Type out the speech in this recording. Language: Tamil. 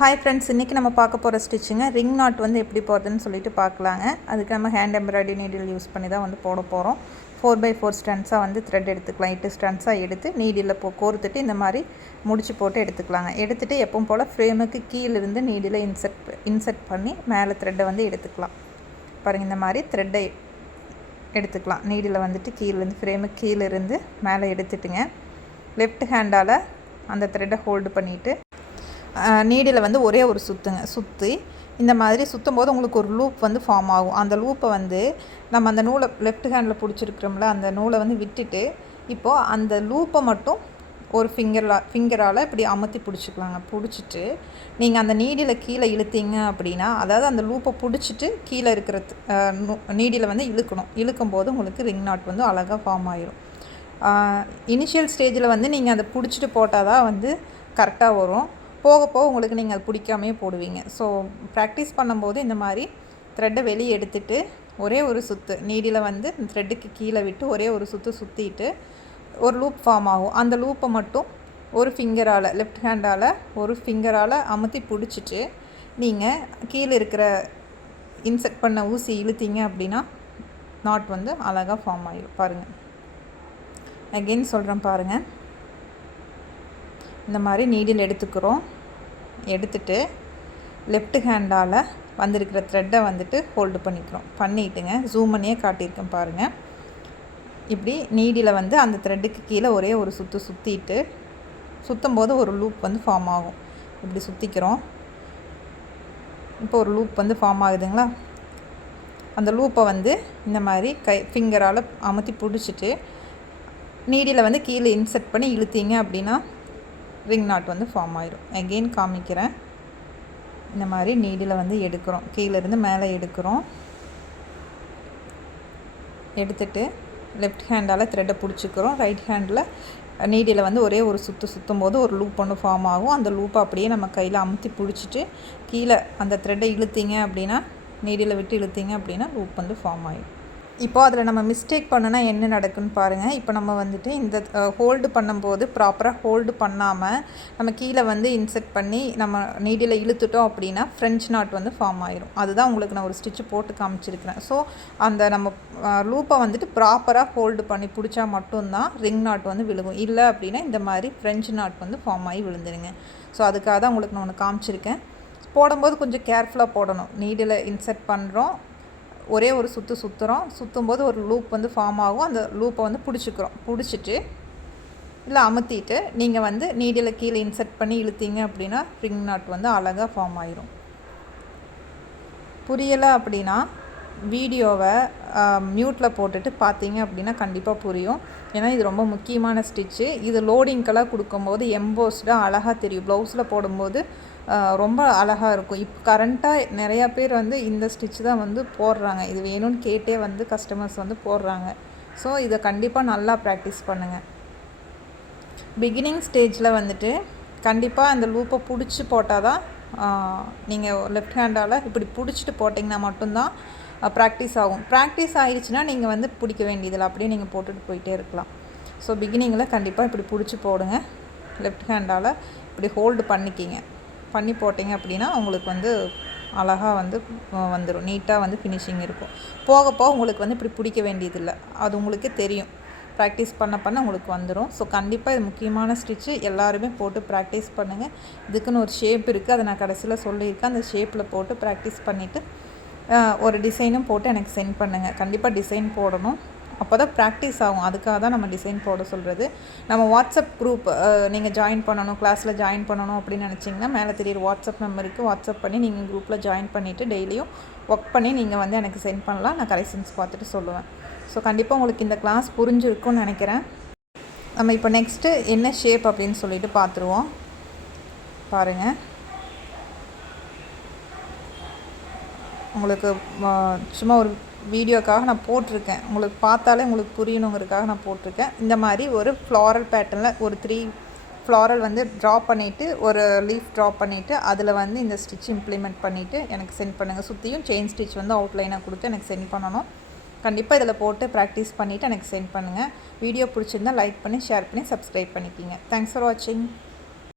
ஹாய் ஃப்ரெண்ட்ஸ், இன்றைக்கி நம்ம பார்க்க போகிற ஸ்டிச்சுங்க ரிங் நாட் வந்து எப்படி போடுறதுன்னு சொல்லிட்டு பார்க்கலாங்க. அதுக்கு நம்ம ஹேண்ட் எம்ப்ராய்டரி நீடில் யூஸ் பண்ணி தான் வந்து போட போகிறோம். 4x4 ஸ்டன்ஸாக வந்து த்ரெட் எடுத்துக்கலாம். 8 ஸ்டன்ஸாக எடுத்து நீடில் கோர்த்துட்டு இந்த மாதிரி முடிச்சு போட்டு எடுத்துக்கலாங்க. எடுத்துகிட்டு எப்பவும் போல் ஃப்ரேமுக்கு கீழிருந்து நீடில் இன்செர்ட் பண்ணி மேலே த்ரெட்டை வந்து எடுத்துக்கலாம். பாருங்கள், இந்த மாதிரி த்ரெட்டை எடுத்துக்கலாம். நீடில் வந்துட்டு கீழேருந்து ஃப்ரேமுக்கு கீழிருந்து மேலே எடுத்துட்டுங்க லெஃப்ட் ஹேண்டால் அந்த த்ரெட்டை ஹோல்டு பண்ணிவிட்டு நீடில் வந்து ஒரே ஒரு சுற்றி இந்த மாதிரி சுற்றும் போது உங்களுக்கு ஒரு லூப் வந்து ஃபார்ம் ஆகும். அந்த லூப்பை வந்து நம்ம அந்த நூலை லெஃப்ட் ஹேண்டில் பிடிச்சிருக்கிறோம்ல, அந்த நூலை வந்து விட்டுட்டு இப்போது அந்த லூப்பை மட்டும் ஒரு ஃபிங்கரால் இப்படி அமுத்தி பிடிச்சிக்கலாங்க. பிடிச்சிட்டு நீங்கள் அந்த நீடில் கீழே இழுத்தீங்க அப்படின்னா, அதாவது அந்த லூப்பை பிடிச்சிட்டு கீழே இருக்கிற நீடில் வந்து இழுக்கும்போது உங்களுக்கு ரிங் நாட் வந்து அழகாக ஃபார்ம் ஆயிரும். இனிஷியல் ஸ்டேஜில் வந்து நீங்கள் அதை பிடிச்சிட்டு போட்டால் தான் வந்து கரெக்டாக வரும். போக போக உங்களுக்கு நீங்கள் அது பிடிக்காமே போடுவீங்க. ஸோ ப்ராக்டிஸ் பண்ணும்போது இந்த மாதிரி த்ரெட்டை வெளியே எடுத்துகிட்டு ஒரே ஒரு சுற்று நீடில் வந்து த்ரெட்டுக்கு கீழே விட்டு ஒரே ஒரு சுற்றிட்டு ஒரு லூப் ஃபார்ம் ஆகும். அந்த லூப்பை மட்டும் ஒரு ஃபிங்கரால் லெஃப்ட் ஹேண்டால் ஒரு ஃபிங்கரால் அமுத்தி பிடிச்சிட்டு நீங்கள் கீழே இருக்கிற இன்செர்ட் பண்ண ஊசி இழுத்தீங்க அப்படின்னா நாட் வந்து அழகாக ஃபார்ம் ஆகிடும். பாருங்கள், அகெயின் சொல்கிறேன் பாருங்கள். இந்த மாதிரி நீடில் எடுத்துட்டு லெஃப்ட் ஹேண்டால் வந்திருக்கிற த்ரெட்டை வந்துட்டு ஹோல்டு பண்ணிவிட்டுங்க ஜூம் பண்ணியே காட்டியிருக்கேன் பாருங்கள். இப்படி நீடில் வந்து அந்த த்ரெட்டுக்கு கீழே ஒரே ஒரு சுற்றும் போது ஒரு லூப் வந்து ஃபார்ம் ஆகும். இப்படி சுற்றிக்கிறோம். இப்போ ஒரு லூப் வந்து ஃபார்ம் ஆகுதுங்களா? அந்த லூப்பை வந்து இந்த மாதிரி ஃபிங்கரால் அமுத்தி பிடிச்சிட்டு நீடில் வந்து கீழே இன்செர்ட் பண்ணி இழுத்தீங்க அப்படின்னா ரிங் நாட் வந்து ஃபார்ம் ஆயிடும். அகெயின் காமிக்கிறேன். இந்த மாதிரி நீடில் வந்து எடுக்கிறோம், கீழேருந்து மேலே எடுத்துட்டு லெஃப்ட் ஹேண்டால் த்ரெட்டை பிடிச்சிக்கிறோம். ரைட் ஹேண்டில் நீடில் வந்து ஒரே ஒரு சுற்றும் போது ஒரு லூப் ஒன்று ஃபார்ம் ஆகும். அந்த லூப்பை அப்படியே நம்ம கையில் அமுத்தி பிடிச்சிட்டு கீழே அந்த த்ரெட்டை இழுத்தீங்க அப்படின்னா நீடில் விட்டு இழுத்தீங்க அப்படின்னா லூப் வந்து ஃபார்ம் ஆகிடும். இப்போது அதில் நம்ம மிஸ்டேக் பண்ணுனா என்ன நடக்குன்னு பாருங்கள். இப்போ நம்ம வந்துட்டு இந்த ஹோல்டு பண்ணும்போது ப்ராப்பராக ஹோல்டு பண்ணாமல் நம்ம கீழே வந்து இன்செர்ட் பண்ணி நம்ம நீடில் இழுத்துட்டோம் அப்படின்னா ஃப்ரெஞ்ச் நாட் வந்து ஃபார்ம் ஆயிரும். அதுதான் உங்களுக்கு நான் ஒரு ஸ்டிச்சு போட்டு காமிச்சிருக்கிறேன். ஸோ அந்த நம்ம லூப்பை வந்துட்டு ப்ராப்பராக ஹோல்டு பண்ணி பிடிச்சா மட்டும்தான் ரிங் நாட் வந்து விழுகும். இல்லை அப்படின்னா இந்த மாதிரி ஃப்ரெஞ்ச் நாட் வந்து ஃபார்ம் ஆகி விழுந்துருங்க. ஸோ அதுக்காக தான் உங்களுக்கு நான் ஒன்று காமிச்சிருக்கேன். போடும்போது கொஞ்சம் கேர்ஃபுல்லாக போடணும். நீடில் இன்செர்ட் பண்ணுறோம், ஒரே ஒரு சுற்றும்போது ஒரு லூப் வந்து ஃபார்ம் ஆகும். அந்த லூப்பை வந்து பிடிச்சிட்டு இல்லை அமுத்திட்டு நீங்கள் வந்து நீடில் கீழே இன்செர்ட் பண்ணி இழுத்தீங்க அப்படின்னா ரிங் நாட் வந்து அழகாக ஃபார்ம் ஆயிரும். புரியலை அப்படின்னா வீடியோவை மியூட்டில் போட்டுட்டு பார்த்தீங்க அப்படின்னா கண்டிப்பாக புரியும். ஏன்னா இது ரொம்ப முக்கியமான ஸ்டிச்சு. இது லோடிங்கெல்லாம் கொடுக்கும்போது எம்போஸ்டாக அழகாக தெரியும். ப்ளவுஸில் போடும்போது ரொம்ப அழகாக இருக்கும். இப்போ கரண்ட்டாக நிறையா பேர் வந்து இந்த ஸ்டிச் தான் வந்து போடுறாங்க. இது வேணும்னு கேட்டே வந்து கஸ்டமர்ஸ் வந்து போடுறாங்க. ஸோ இதை கண்டிப்பாக நல்லா ப்ராக்டிஸ் பண்ணுங்கள். பிகினிங் ஸ்டேஜில் வந்துட்டு கண்டிப்பாக அந்த லூப்பை பிடிச்சி போட்டால் தான் நீங்கள் லெஃப்ட் ஹேண்டால் இப்படி பிடிச்சிட்டு போட்டிங்கன்னா மட்டும்தான் ப்ராக்டிஸ் ஆகும். ப்ராக்டிஸ் ஆகிடுச்சுன்னா நீங்கள் வந்து பிடிக்க வேண்டியதில்லை, அப்படியே நீங்கள் போட்டுட்டு போயிட்டே இருக்கலாம். ஸோ பிகினிங்கில் கண்டிப்பாக இப்படி பிடிச்சி போடுங்க. லெஃப்ட் ஹேண்டால் இப்படி ஹோல்டு பண்ணி போட்டிங்க அப்படின்னா உங்களுக்கு வந்து அழகாக வந்து வந்துடும். நீட்டாக வந்து ஃபினிஷிங் இருக்கும். போக போக உங்களுக்கு வந்து இப்படி பிடிக்க வேண்டியதில்லை, அது உங்களுக்கே தெரியும். ப்ராக்டிஸ் பண்ண உங்களுக்கு வந்துடும். ஸோ கண்டிப்பாக இது முக்கியமான ஸ்டிச்சு. எல்லாருமே போட்டு ப்ராக்டிஸ் பண்ணுங்கள். இதுக்குன்னு ஒரு ஷேப் இருக்குது, அதை நான் கடைசியில் சொல்லியிருக்கேன். அந்த ஷேப்பில் போட்டு ப்ராக்டிஸ் பண்ணிவிட்டு ஒரு டிசைனும் போட்டு எனக்கு சென்ட் பண்ணுங்கள். கண்டிப்பாக டிசைன் போடணும், அப்போ தான் ப்ராக்டிஸ் ஆகும். அதுக்காக தான் நம்ம டிசைன் போட சொல்கிறது. நம்ம வாட்ஸ்அப் குரூப் நீங்கள் ஜாயின் பண்ணணும், கிளாஸில் ஜாயின் பண்ணணும் அப்படின்னு நினச்சிங்கன்னா மேலே தெரியுற வாட்ஸ்அப் நம்பருக்கு வாட்ஸ்அப் பண்ணி நீங்கள் குரூப்பில் ஜாயின் பண்ணிவிட்டு டெய்லியும் ஒர்க் பண்ணி நீங்கள் வந்து எனக்கு சென்ட் பண்ணலாம். நான் கரெக்ஷன்ஸ் பார்த்துட்டு சொல்லுவேன். ஸோ கண்டிப்பாக உங்களுக்கு இந்த கிளாஸ் புரிஞ்சிருக்கும்னு நினைக்கிறேன். நம்ம இப்போ நெக்ஸ்ட்டு என்ன ஷேப் அப்படின்னு சொல்லிட்டு பார்த்துருவோம். பாருங்கள், உங்களுக்கு சும்மா ஒரு வீடியோக்காக நான் போட்டிருக்கேன். உங்களுக்கு பார்த்தாலே உங்களுக்கு புரியணுங்கிறதுக்காக நான் போட்டிருக்கேன். இந்த மாதிரி ஒரு ஃப்ளாரல் பேட்டர்னில் ஒரு 3 ஃப்ளாரல் வந்து ட்ரா பண்ணிவிட்டு ஒரு லீஃப் ட்ரா பண்ணிவிட்டு அதில் வந்து இந்த ஸ்டிச் இம்ப்ளிமெண்ட் பண்ணிவிட்டு எனக்கு சென்ட் பண்ணுங்கள். சுற்றியும் செயின் ஸ்டிச் வந்து அவுட்லைனாக கொடுத்து எனக்கு சென்ட் பண்ணணும். கண்டிப்பாக இதில் போட்டு ப்ராக்டிஸ் பண்ணிவிட்டு எனக்கு சென்ட் பண்ணுங்கள். வீடியோ பிடிச்சிருந்தால் லைக் பண்ணி ஷேர் பண்ணி சப்ஸ்கிரைப் பண்ணிக்கிங்க. தேங்க்ஸ் ஃபார் வாட்சிங்.